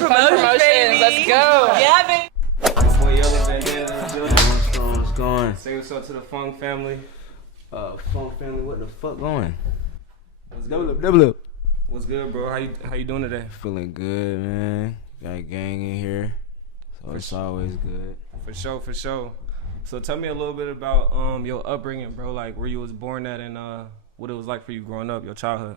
promotions. Let's go. Yeah, baby. Boy, Yella, Bandanna. What's going? Say what's up to the Fung family. Fung family, what the fuck going? Double up. What's good, bro? How you doing today? Feeling good, man. Got a gang in here, so it's always good. For sure. So tell me a little bit about your upbringing, bro. Like where you was born at and what it was like for you growing up, your childhood.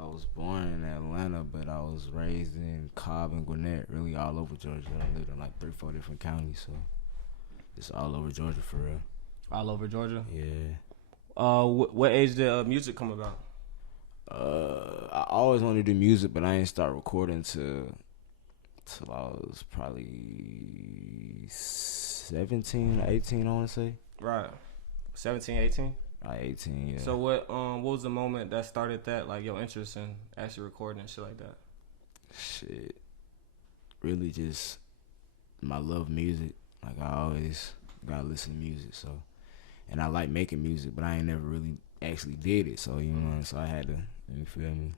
I was born in Atlanta, but I was raised in Cobb and Gwinnett, really all over Georgia. I lived in like 3-4 different counties, so it's all over Georgia for real. All over Georgia? Yeah. What age did music come about? I always wanted to do music, but I didn't start recording till I was probably 17, 18, I want to say. Right. 17, 18? 18, yeah. So what was the moment that started that, like your interest in actually recording and shit like that? Shit. Really just my love of music. Like I always gotta listen to music, so. And I like making music, but I ain't never really actually did it, so you know, so I had to, you feel me?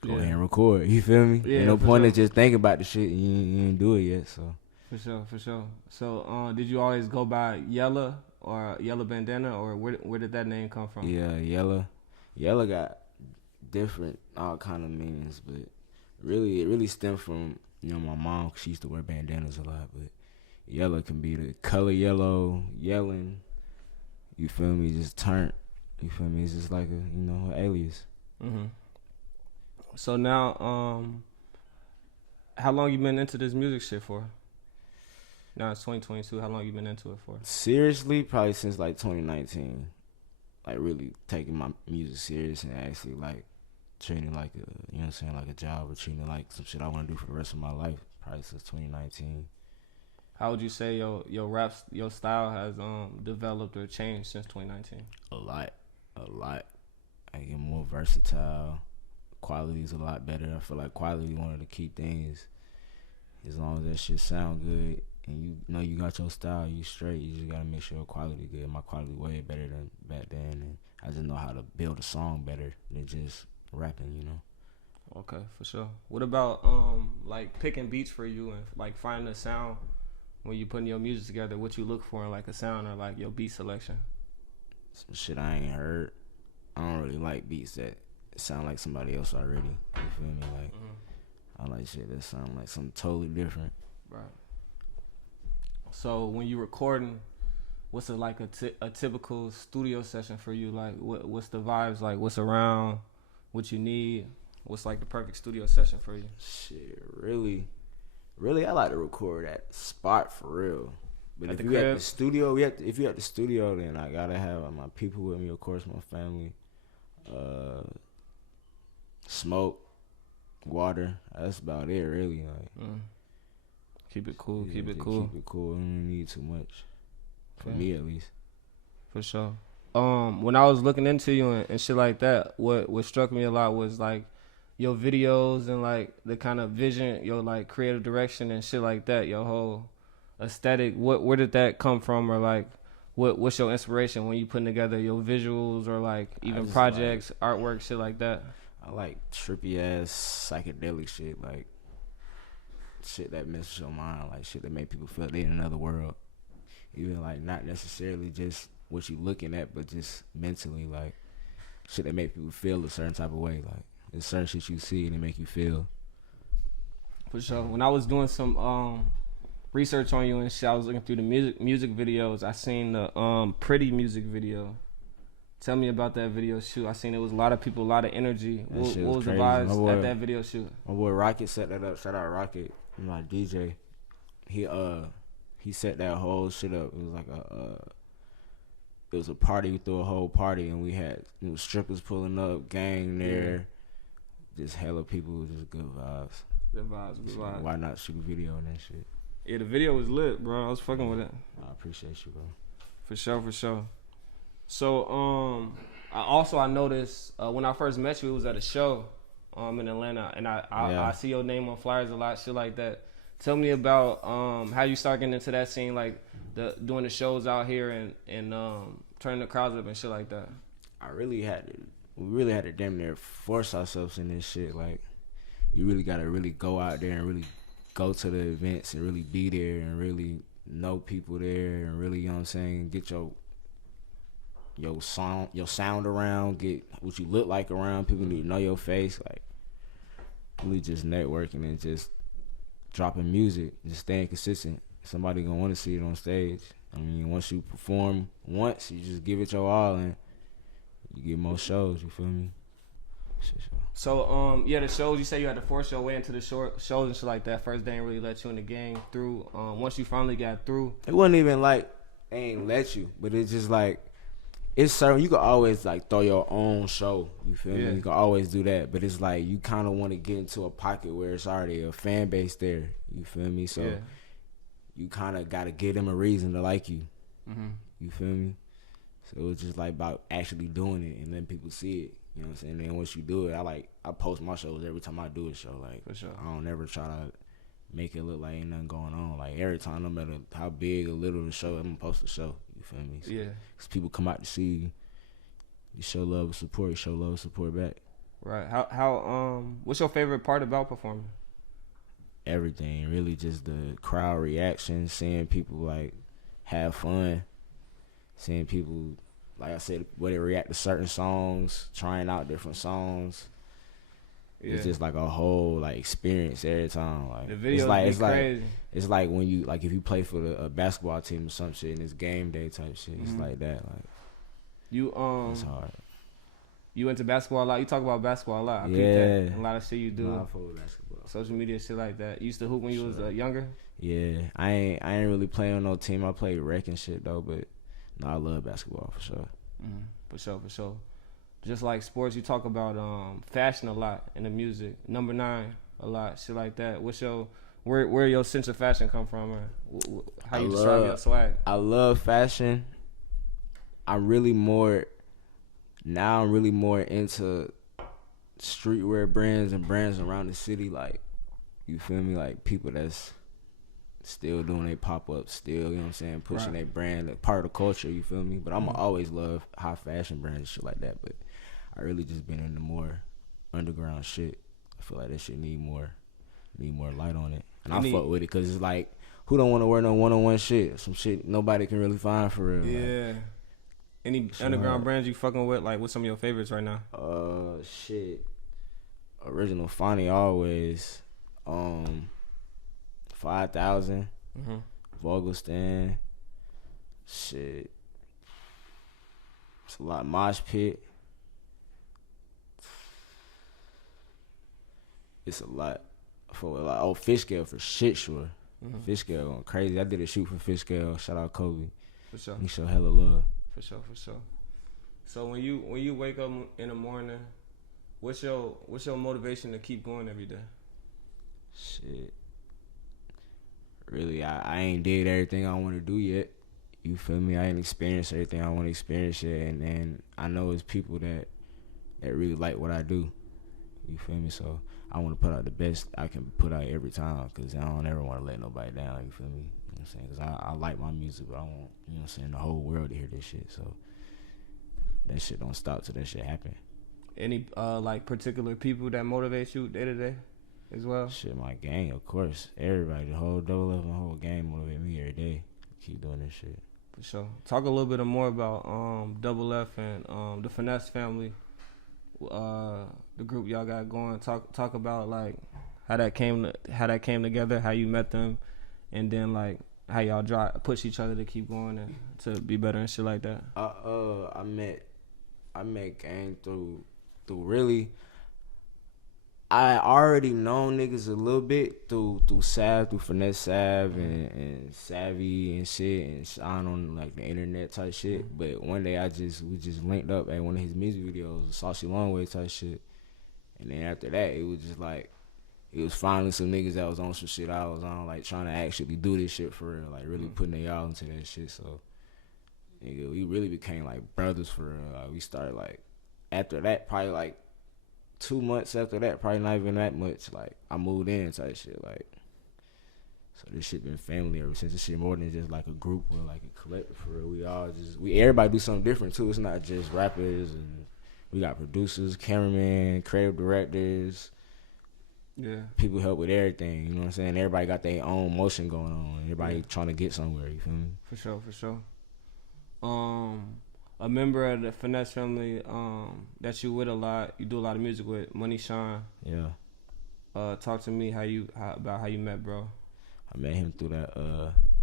Go ahead and record, you feel me? Yeah, Ain't no point sure. in just thinking about the shit and you ain't do it yet, so. For sure. So did you always go by Yella or Yella Bandanna, or where did that name come from? Yeah, Yella got different, all kind of meanings, but really, it really stemmed from, you know, my mom, 'cause she used to wear bandanas a lot, but Yella can be the color yellow, yelling, you feel me, just turnt, you feel me, it's just like a, you know, an alias. Mm-hmm. So now, how long you been into this music shit for? Now it's 2022. How long you been into it for? Seriously, probably since like 2019. Like really taking my music serious and actually like treating it like a, you know what I'm saying, like a job, or treating it like some shit I want to do for the rest of my life. Probably since 2019. How would you say your rap, your style has developed or changed since 2019? A lot. I get more versatile. Quality is a lot better. I feel like quality one of the key things. As long as that shit sound good and you know you got your style, you straight. You just gotta make sure your quality good. My quality way better than back then, and I just know how to build a song better than just rapping, you know. Okay, for sure. What about like picking beats for you and like finding a sound when you putting your music together? What you look for in like a sound or like your beat selection? Some shit I ain't heard. I don't really like beats that sound like somebody else already. You feel me? Like I like shit that sound like something totally different. Right. So when you recording, what's a typical studio session for you? Like what's the vibes like? What's around? What you need? What's like the perfect studio session for you? Shit, really, I like to record at the spot for real. But At if the you at crib? the studio, if you at the studio, then I gotta have my people with me, of course, my family. Smoke, water. That's about it, really. Like, Keep it cool. yeah, Keep it just cool. Keep it cool. I don't need too much. For me, at least. For sure. When I was looking into you and shit like that, what struck me a lot was like your videos and like the kind of vision, your like creative direction and shit like that, your whole aesthetic. Where did that come from, or like what's your inspiration when you putting together your visuals or like even projects, artwork, shit like that? I like trippy ass psychedelic shit, like shit that messes your mind, like shit that make people feel they in another world. Even like not necessarily just what you looking at, but just mentally, like shit that make people feel a certain type of way. Like there's certain shit you see and it make you feel. For sure. When I was doing some research on you and shit, I was looking through the music videos. I seen the Pretty music video. Tell me about that video shoot. I seen it was a lot of people, a lot of energy. What was the vibes at that video shoot? My boy Rocket set that up. Shout out Rocket, my DJ. He set that whole shit up. It was like it was a party. We threw a whole party and we had strippers pulling up, gang there, just hella people, just good vibes. Good vibes. Why not shoot a video on that shit? Yeah, the video was lit, bro. I was fucking with it. I appreciate you, bro. For sure. So, I noticed when I first met you, it was at a show in Atlanta, and I see your name on flyers a lot, shit like that. Tell me about how you start getting into that scene, like doing the shows out here and turning the crowds up and shit like that. We really had to damn near force ourselves in this shit. Like, you really gotta really go out there and really go to the events and really be there and really know people there and really, you know what I'm saying, get your sound around, get what you look like around. People need to know your face. Like, really just networking and just dropping music, just staying consistent. Somebody gonna want to see it on stage. I mean, once you perform once, you just give it your all and you get more shows. You feel me? So yeah, the shows, you say you had to force your way into the shows and shit like that. First, they ain't really let you in the game through. Once you finally got through, it wasn't even like they ain't let you, but it's just like it's certain. You can always like throw your own show. You feel me? You can always do that, but it's like you kind of want to get into a pocket where it's already a fan base there. You feel me? So you kind of got to give them a reason to like you. Mm-hmm. You feel me? So it was just like about actually doing it and letting people see it. You know what I'm saying? And then once you do it, I post my shows every time I do a show. Like, for sure. I don't ever try to make it look like ain't nothing going on. Like, every time, no matter how big or little the show, I'm gonna post the show. You feel me? So, because people come out to see you. You show love and support. You show love and support back. Right. How what's your favorite part about performing? Everything. Really just the crowd reaction, seeing people, like, have fun. Seeing people, like I said, where they react to certain songs, trying out different songs. Yeah. It's just like a whole like experience every time. Like, the videos it's crazy. It's like when you like if you play for a basketball team or some shit and it's game day type shit. It's like that. Like you it's hard. You into basketball a lot. You talk about basketball a lot. I peep that. A lot of shit you do. I follow basketball. Social media shit like that. You used to hoop when you was younger. Yeah, I ain't really playing on no team. I played rec and shit though, but. No, I love basketball for sure. For sure. Just like sports, you talk about fashion a lot in the music. Number 9 a lot, shit like that. What's your where your sense of fashion come from? Or how you describe your swag? I love fashion. I'm really more into streetwear brands and brands around the city. Like, you feel me? Like people that's still doing their pop-ups, still, you know what I'm saying, pushing their brand, like part of the culture, you feel me? But I'm always love high fashion brands and shit like that, but I really just been into more underground shit. I feel like that shit need more light on it. And I fuck with it because it's like, who don't want to wear no one-on-one shit? Some shit nobody can really find for real. Yeah. Like, any underground brands you fucking with? Like, what's some of your favorites right now? Shit. Original Fauni always. 5,000, Vogelstan, shit. It's a lot. Mosh Pit. It's a lot. For like, Fish Scale for shit sure. Fish Scale going crazy. I did a shoot for Fish Scale. Shout out Kobe. For sure. He show hella love. For sure. So when you wake up in the morning, what's your motivation to keep going every day? Shit. Really, I ain't did everything I want to do yet. You feel me? I ain't experienced everything I want to experience yet, and then I know it's people that really like what I do. You feel me? So I want to put out the best I can put out every time, because I don't ever want to let nobody down. You feel me? You know what I'm saying? Because I like my music, but I want, you know what I'm saying, the whole world to hear this shit. So that shit don't stop till that shit happen. Any like particular people that motivate you day to day? As well? Shit, my gang, of course. Everybody, the whole Double F, my whole gang motivate me every day. Keep doing this shit. For sure. Talk a little bit more about Double F and the Finesse family, the group y'all got going. Talk about like how that came together, how you met them, and then like how y'all push each other to keep going and to be better and shit like that. I met gang through really. I already known niggas a little bit through Sav, through Finesse Sav and Savvy and shit, and Sean on like the internet type shit. But one day we just linked up at one of his music videos, Saucy Long Way type shit. And then after that, it was just like, it was finally some niggas that was on some shit I was on, like trying to actually do this shit for real, like really putting their all into that shit. So, nigga, we really became like brothers for real. Like, we started like, after that, probably like 2 months after that, probably not even that much, like, I moved in type shit, like, so this shit been family ever since. This shit more than just like a group or like a collective for real. Everybody do something different too. It's not just rappers, and we got producers, cameramen, creative directors, Yeah. People help with everything. You know what I'm saying? Everybody got their own motion going on. Everybody trying to get somewhere. You feel me? For sure. For sure. A member of the Finesse family that you with a lot, you do a lot of music with, Money Sean. Yeah. Talk to me about how you met, bro. I met him through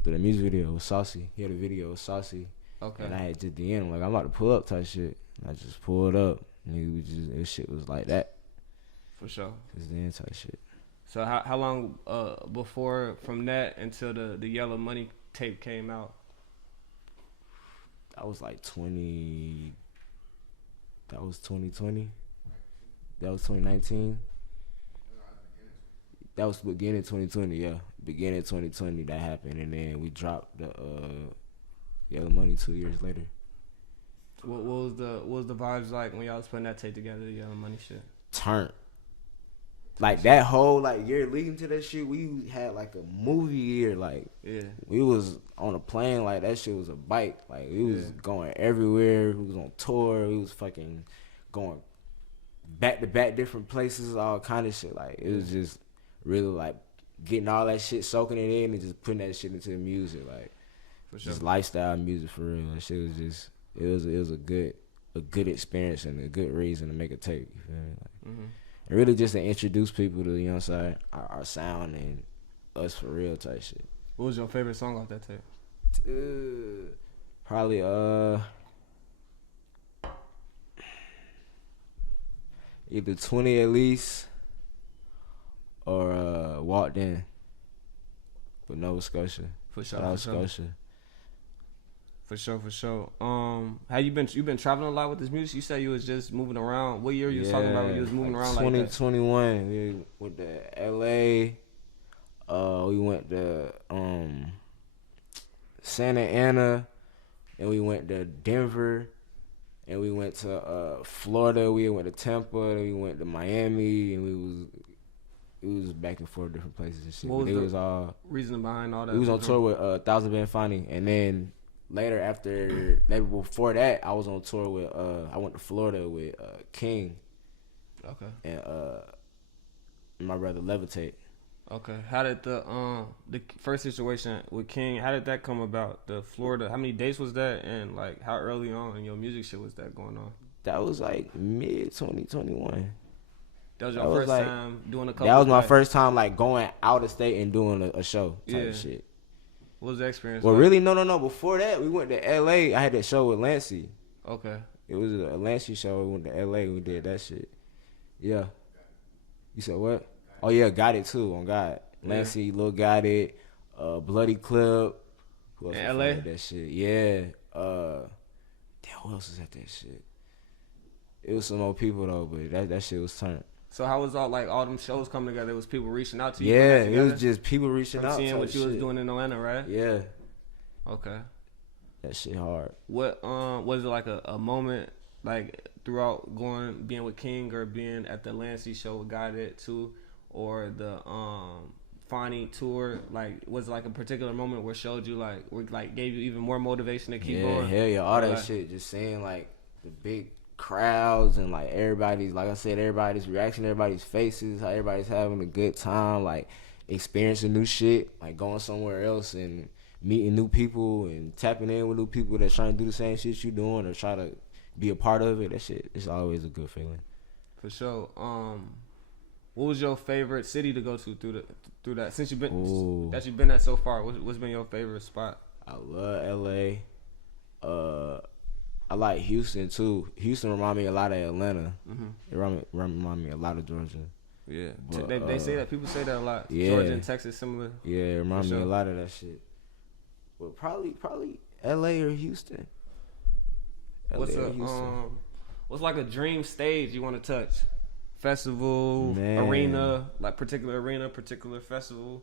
the music video with Saucy. He had a video with Saucy. Okay. And I had just DM like, I'm about to pull up type shit. And I just pulled up. And this shit was like that. For sure. Just then type shit. So how long before from that until the Yella Money tape came out? That was like 2020. That was 2020. That was 2019. That was beginning 2020, yeah. Beginning 2020 that happened, and then we dropped the Yella Money 2 years later. What was the vibes like when y'all was putting that tape together, the Yella Money shit? Turn. Like that whole like year leading to that shit, we had like a movie year. Like we was on a plane, like that shit was a bike. Like we was going everywhere. We was on tour. We was fucking going back to back different places, all kind of shit. Like it was just really like getting all that shit, soaking it in, and just putting that shit into the music. Like for sure. Just lifestyle music for real. That shit was just it was a good experience and a good reason to make a tape. You feel me? Like, and really just to introduce people to, you know what I'm saying, our sound and us for real type shit. What was your favorite song off that tape? Probably either 20 at least or Walked In with Nova Scotia. For sure. Nova Scotia. For sure. How you been traveling a lot with this music? You said you was just moving around. What year you was talking about when you was moving around like that? 2021. We went to LA. We went to Santa Ana, and we went to Denver, and we went to Florida. We went to Tampa, and we went to Miami, and we was back and forth different places and shit. What was the reason behind all that? We was on tour with Thouxanbanfauni, and then maybe before that, I was on tour with I went to Florida with King. Okay. And my brother Levitate. Okay. How did the first situation with King, how did that come about? The Florida, how many dates was that, and like how early on in your music shit was that going on? That was like mid 2021. That was your first time doing a couple. That was my first time like going out of state and doing a show type of shit. What was the experience? Well, like? really, no. Before that, we went to LA. I had that show with Lancey. Okay. It was a Lancey show. We went to LA. We did that shit. Yeah. You said what? Oh yeah, Got It too. On God, Lancey, Lil Got It, Bloody Clip. Who else in LA? That shit. Yeah. Damn, who else was at that shit? It was some more people though, but that shit was turned. So how was all them shows coming together? It was people reaching out to you? Yeah, it was just people reaching out. Seeing what you was doing in Atlanta, right? Yeah. Okay. That shit hard. What was it like a moment like throughout being with King or being at the Lancey show with Got It too, or the Fonny tour? Like was it like a particular moment where showed you gave you even more motivation to keep going? Hell yeah, all that shit. Just seeing like the big crowds and like everybody's, like I said, everybody's reaction, everybody's faces, how everybody's having a good time, like experiencing new shit, like going somewhere else and meeting new people and tapping in with new people that's trying to do the same shit you doing or try to be a part of it. That shit, it's always a good feeling. For sure. What was your favorite city to go to through that? Since you've been at so far, what's been your favorite spot? I love LA. I like Houston too. Houston remind me a lot of Atlanta. It remind me a lot of Georgia. Yeah, but, they say that. People say that a lot. Yeah. Georgia and Texas similar. Yeah, it remind me a lot of that shit. But probably LA or Houston. What's like a dream stage you want to touch? Festival, arena, like particular arena, particular festival.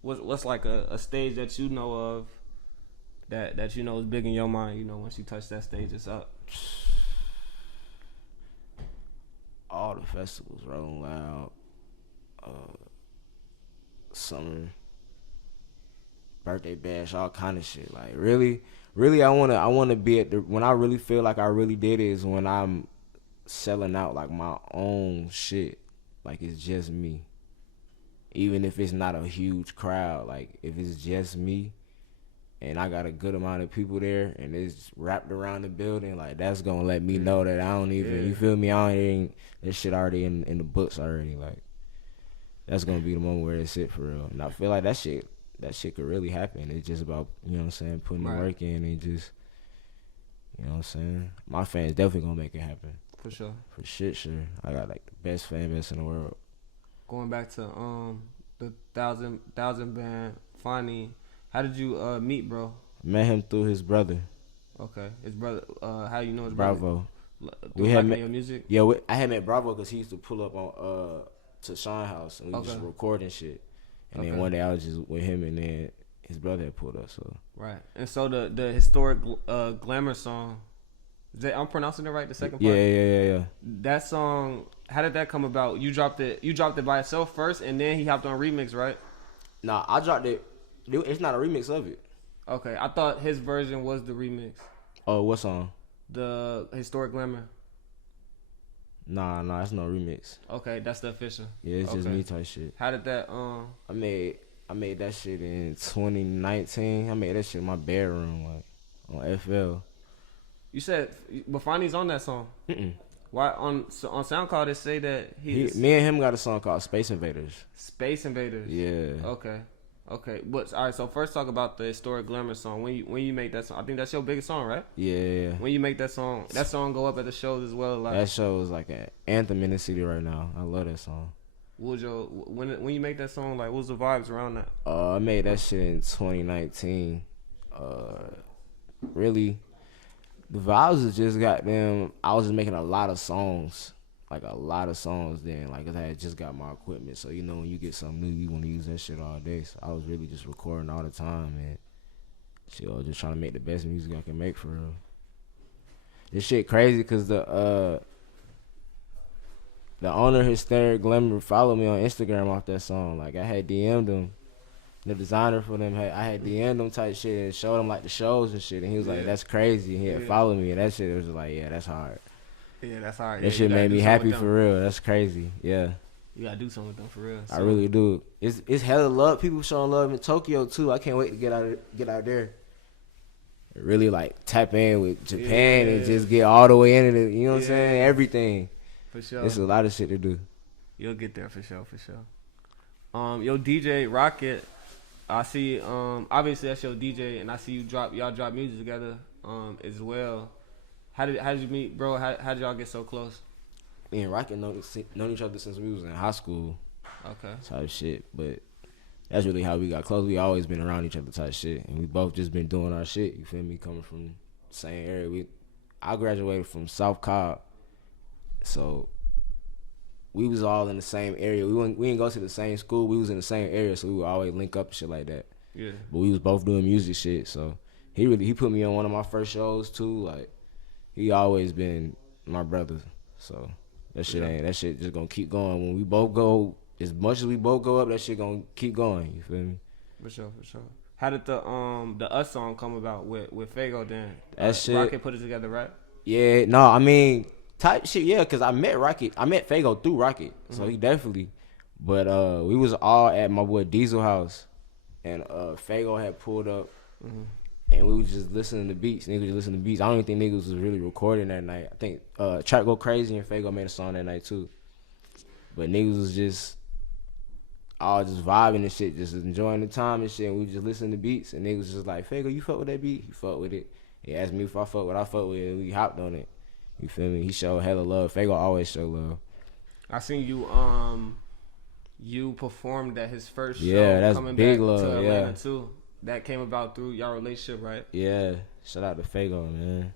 What's like a stage that you know of that you know is big in your mind? You know, once you touch that stage, it's up. All the festivals, Rolling Loud, Summer, Birthday Bash, all kind of shit. Like really, I wanna be at when I really feel like I really did it is when I'm selling out like my own shit. like it's just me. Even if it's not a huge crowd, like if it's just me and I got a good amount of people there and it's wrapped around the building, like that's gonna let me know that I don't even, you feel me? I don't even, this shit already in the books already. Like that's gonna be the moment where it's it for real. And I feel like that shit could really happen. It's just about, you know what I'm saying, putting the work in and just, you know what I'm saying. My fans definitely gonna make it happen. For sure. For shit, sure. I got like the best fan base in the world. Going back to the Thouxanbanfauni, how did you meet, bro? Met him through his brother. Okay, his brother. How you know his Bravo. brother? We had met your music. Yeah, I had met Bravo because he used to pull up on to Sean house and we just recording shit. And then one day I was just with him and then his brother had pulled up. So right, and so the historic glamour song. I'm pronouncing it right. The second part. Yeah. That song. How did that come about? You dropped it by itself first, and then he hopped on remix, right? Nah, I dropped it. It's not a remix of it. Okay, I thought his version was the remix. Oh, what song? The historic glamour. Nah, it's no remix. Okay, that's the official. Yeah, it's just me type shit. How did that I made that shit in 2019. I made that shit in my bedroom, like on FL. You said Bafani's on that song. Why on SoundCloud they say that me and him got a song called Space Invaders. Space Invaders. Yeah. Okay. But all right. So first talk about the historic glamour song. When you make that song, I think that's your biggest song, right? Yeah. When you make that song go up at the shows as well. Like that show is like an anthem in the city right now. I love that song. What was your when you make that song, like what was the vibes around that? I made that shit in 2019. Really. The vibes is just goddamn. I was just making a lot of songs, then. Like, 'cause I had just got my equipment, so you know when you get something new, you want to use that shit all day. So I was really just recording all the time, and shit, I was just trying to make the best music I can make for real. This shit crazy, 'cause the owner of Historic Glamour followed me on Instagram off that song. Like I had DM'd him. The designer for them, I had DM'd them type shit and showed him like the shows and shit, and he was like, "That's crazy." And he had followed me, and that shit was like, "Yeah, that's hard." Yeah, that's hard. That shit made me happy for real. That's crazy. Yeah. You gotta do something with them for real. I really do. It's hella love. People showing love in Tokyo too. I can't wait to get out there. Really like tap in with Japan and just get all the way into it. You know what I'm saying? Everything. For sure. It's a lot of shit to do. You'll get there for sure. Yo, DJ Rocket. I see, obviously that's your DJ, and I see y'all drop music together, as well. How did you meet, bro? How did y'all get so close? Me and Rocket known each other since we was in high school. Okay. Type shit, but that's really how we got close. We always been around each other type shit, and we both just been doing our shit. You feel me? Coming from the same area. I graduated from South Cobb, so we was all in the same area. We didn't go to the same school. We was in the same area, so we would always link up and shit like that. Yeah. But we was both doing music shit, so he put me on one of my first shows too. Like he always been my brother. So that shit just gonna keep going. When we both go, as much as we both go up, that shit gonna keep going. You feel me? For sure. How did the Us song come about with Faygo then? That shit. Rocket put it together, right? Yeah. No, I mean. Type shit, yeah, because I met Faygo through Rocket, so he definitely. But we was all at my boy Diesel house, and Faygo had pulled up, and we was just listening to beats. Niggas was listening to beats. I don't even think niggas was really recording that night. I think Track Go Crazy and Faygo made a song that night too. But niggas was just all just vibing and shit, just enjoying the time and shit. And we just listening to beats, and niggas was just like, Faygo, you fuck with that beat? He fuck with it. He asked me if I fuck with it, and we hopped on it. You feel me? He showed hella love. Faygo always show love. I seen you you performed at his first show. Yeah, that's coming big back love. to Atlanta too. That came about through y'all relationship, right? Yeah. Shout out to Faygo, man.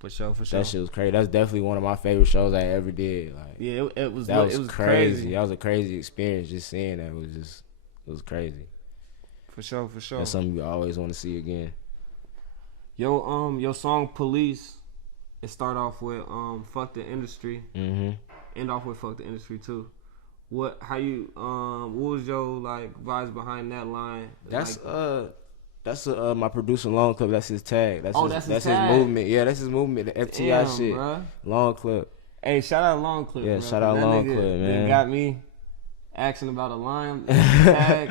For sure. That shit was crazy. That's definitely one of my favorite shows I ever did. Like, yeah, it was crazy. That was a crazy experience. Just seeing that it was crazy. For sure. That's something you always want to see again. Your song Police. It start off with fuck the industry. End off with fuck the industry too. What was your like vibes behind that line? That's my producer Long Clip. That's his tag. That's his tag. movement. Yeah, that's his movement. The FTI shit. Bruh. Long Clip. Hey, shout out Long Clip, Yeah, bro. shout 'Cause out that Long nigga Clip, then man. got me asking about a line tag.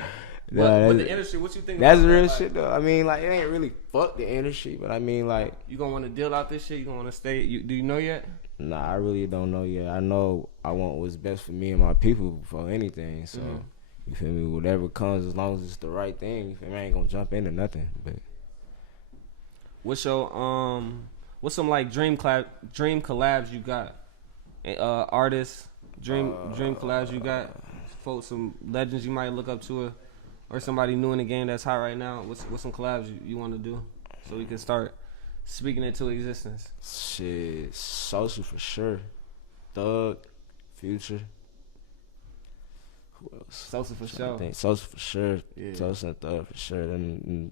Nah, But the industry, what you think that's about real that? shit though. I mean, like, it ain't really fuck the industry, but I mean, like, You gonna want to deal out this shit? You gonna want to stay? Do you know yet? nah, I really don't know yet. I know I want what's best for me and my people before anything. So, you feel me? Whatever comes, as long as it's the right thing, you feel me? I ain't gonna jump into nothing. But What's your what's some like dream collabs you got? Artists, dream collabs you got? Folks, some legends you might look up to, or somebody new in the game that's hot right now. What's some collabs you want to do, so we can start speaking it to existence? shit, Social for sure. Thug, Future. Who else? Sosa for I sure. think Social for sure. Yeah. Social and Thug for sure. Then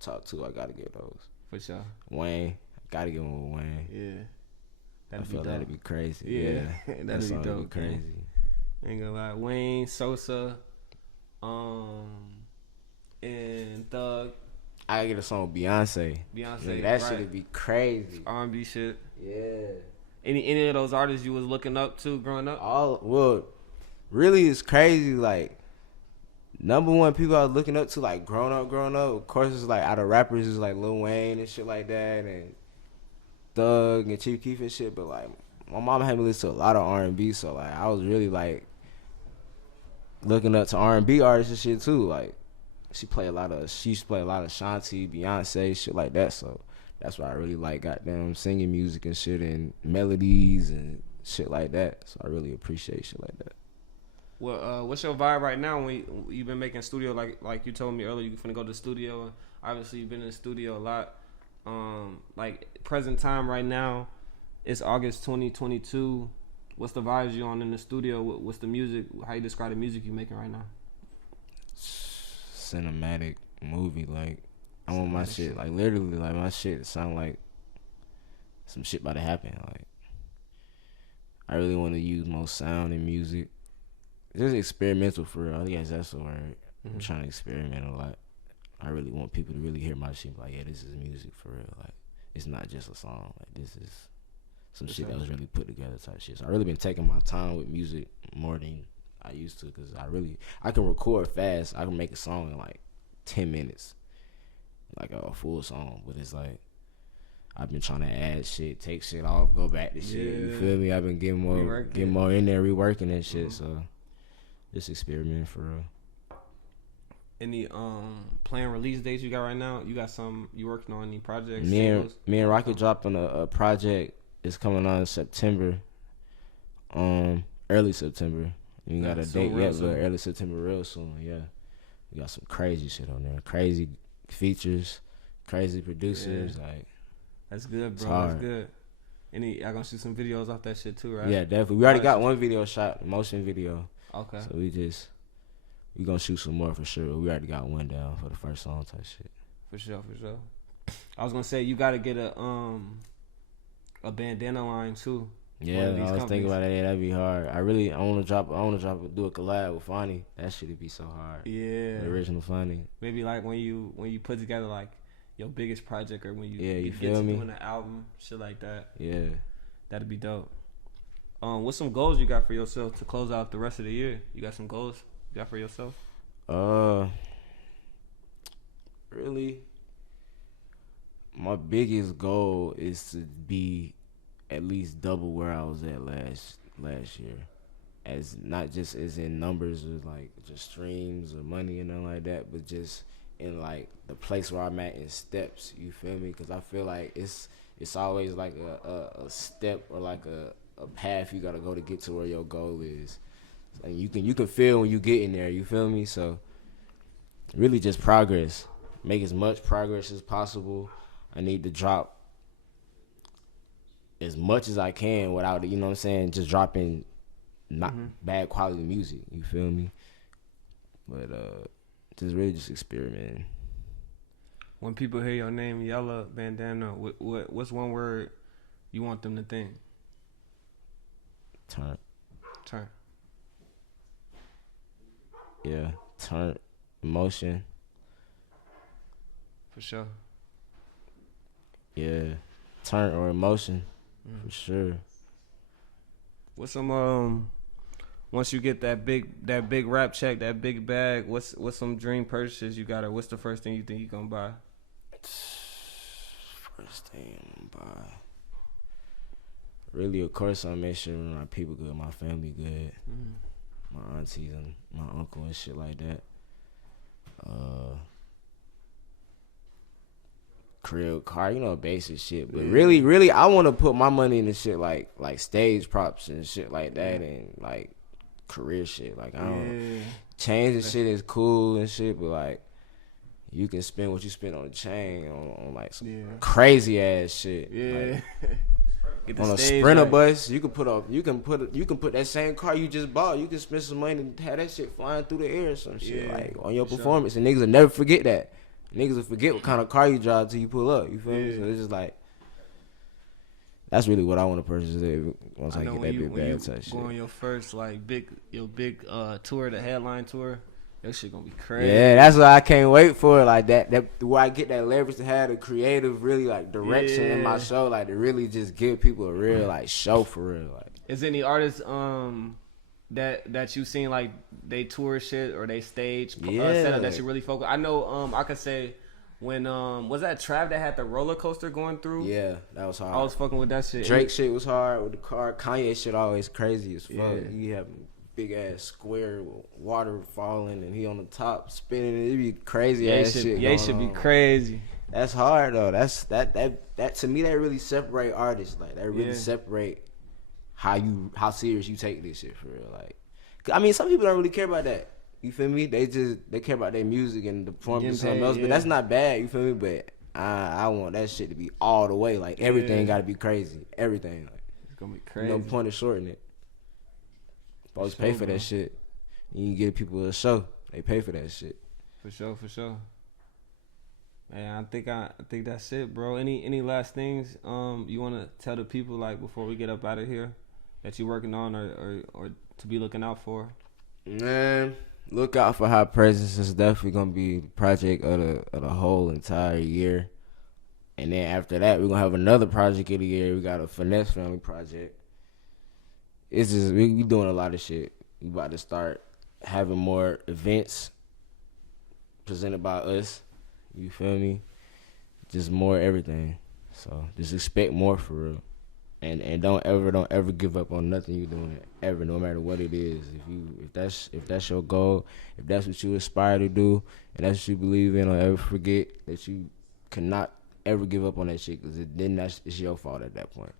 top two, I gotta get those. For sure. Wayne, gotta get one with Wayne. Yeah. I That'd be feel dope. that'd be crazy. Yeah. That That'd be song dope. would be crazy. Ain't gonna lie. Wayne, Sosa, and Thug. I gotta get a song with Beyonce. Beyonce, Nigga, that right. shit'd be crazy. R&B shit. Yeah. Any of those artists you was looking up to growing up? Well, really, it's crazy. Like, number one people I was looking up to, like, growing up. Of course, it's like out of rappers, is like Lil Wayne and shit like that, and Thug and Chief Keef and shit. But like, my mom had me listen to a lot of R&B, so like, I was really like looking up to R&B artists and shit too. Like, she used to play a lot of Shanti, Beyonce, shit like that. So that's why I really like goddamn singing music and shit and melodies and shit like that. So I really appreciate shit like that. Well, what's your vibe right now when you've been making studio? Like you told me earlier, you finna go to the studio. Obviously, you've been in the studio a lot. Like present time right now, it's August 2022. What's the vibes you on in the studio? What's the music? How you describe the music you making right now? Cinematic movie, like, I want my shit, like, literally, like, my shit sound like some shit about to happen. Like, I really want to use more sound and music. Just experimental for real. I guess that's the word. I'm trying to experiment a lot. I really want people to really hear my shit. Like, yeah, this is music for real. Like, it's not just a song. Like, this is some shit that was really put together type shit. So I really been taking my time with music more than I used to, because I can record fast. I can make a song in like 10 minutes, like a full song. But it's like, I've been trying to add shit, take shit off, go back to shit. You feel me? I've been getting more in there, reworking that shit. So just experimenting for real. Any planned release dates you got right now? You got some you working on any projects? Me and Rocket dropping a project. It's coming on in September, early September. We got a date yet, but early September, real soon. Yeah, we got some crazy shit on there. Crazy features, crazy producers. Yeah. Like, that's good, bro. That's good. Y'all gonna shoot some videos off that shit too, right? Yeah, definitely. We already got one video shot, motion video. Okay. So we gonna shoot some more for sure. We already got one down for the first song type shit. For sure. I was gonna say you gotta get a bandana line too. Yeah, I was thinking about that. Yeah, that'd be hard. I wanna do a collab with Fauni. That shit'd be so hard. Yeah. The original Fauni. Maybe like when you put together like your biggest project, or when you get feel to me? doing an album, shit like that. Yeah. That'd be dope. What's some goals you got for yourself to close out the rest of the year? You got some goals you got for yourself? Really, my biggest goal is to be at least double where I was at last year, as not just as in numbers or like just streams or money and nothing like that, but just in like the place where I'm at in steps. You feel me? Because I feel like it's always like a step or like a path you gotta go to get to where your goal is. And you can feel when you get in there. You feel me? So really just progress. Make as much progress as possible. I need to drop as much as I can without, you know what I'm saying, just dropping not bad quality music. You feel me? But just really just experimenting. When people hear your name, Yella, Bandanna, what's one word you want them to think? Turn. Yeah, turn. Emotion. For sure. Yeah, turn or emotion. For sure. What's some once you get that big rap check, that big bag, what's some dream purchases you got, or what's the first thing you think you gonna buy? First thing I'm gonna buy. Really, of course, I make sure my people good, my family good, my aunties and my uncle and shit like that. Crib, car, basic shit. But really, I want to put my money into shit like stage props and shit like that, and like career shit. Like I don't chains and shit is cool and shit, but like you can spend what you spend on a chain on like some crazy ass shit. Yeah. Like, on a Sprinter bus, you can put that same car you just bought. You can spend some money and have that shit flying through the air or some shit like on your performance, and niggas will never forget that. Niggas will forget what kind of car you drive till you pull up. You feel me? So it's just like that's really what I want to purchase once I get that big bag type shit. Go on your first like big tour, the headline tour. That shit gonna be crazy. Yeah, that's what I can't wait for. Like that where I get that leverage to have the creative, really like direction in my show, like to really just give people a real like show for real. Like, is any artists that you seen like they tour shit or they stage setup that you really focus? I know I could say when was that Trav that had the roller coaster going through? Yeah, that was hard. I was fucking with that shit. Drake shit was hard with the car. Kanye shit always crazy as fuck. Yeah. He have big ass square with water falling and he on the top spinning. It'd be crazy ass shit. Yeah, it should be crazy. That's hard though. That's that to me that really separate artists. Like that really separate how serious you take this shit for real. Like, I mean, some people don't really care about that. You feel me? They care about their music and the performance and something else. But that's not bad. You feel me? But I want that shit to be all the way. Like everything got to be crazy. Everything. Like, it's gonna be crazy. No point of shorting it. Folks pay for that shit. You can give people a show. They pay for that shit. For sure. Man, I think that's it, bro. Any last things you want to tell the people like before we get up out of here that you're working on or to be looking out for? Man, look out for Hot Presence. It's definitely gonna be the project of the whole entire year. And then after that, we're gonna have another project of the year. We got a Finesse Family project. It's just we doing a lot of shit. We about to start having more events presented by us. You feel me? Just more everything. So just expect more for real. And don't ever give up on nothing you doing ever, no matter what it is. If that's your goal, if that's what you aspire to do, and that's what you believe in, don't ever forget that you cannot ever give up on that shit, because then it's your fault at that point.